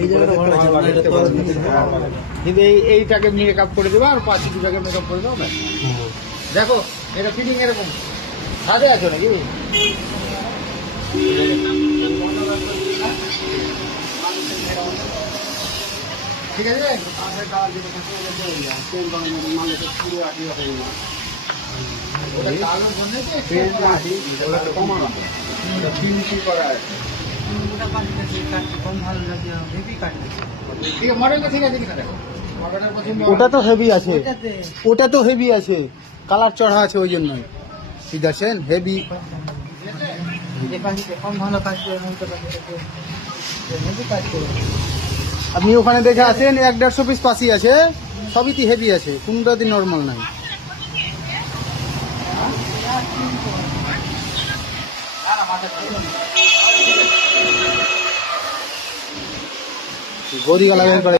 এই জায়গাটা কিন্তু এইটাকে মেকআপ করে দেবো আর পাঁচ দুটাকে মেকআপ করে দেবো না। দেখো এটা ফিটিং এরকম সাজে আছো নাকি? ঠিক আছে, ওটা তো হেভি আছে, ওটা তো হেভি আছে, কালার চড়া আছে ওই জন্যই। ঠিক আছে, হেভি আপনি ওখানে দেখে আসেন, 1-150 পিস পাসি আছে, সবই তো হেভি আছে, কোনটাতে নর্মাল নাই। গদি গালা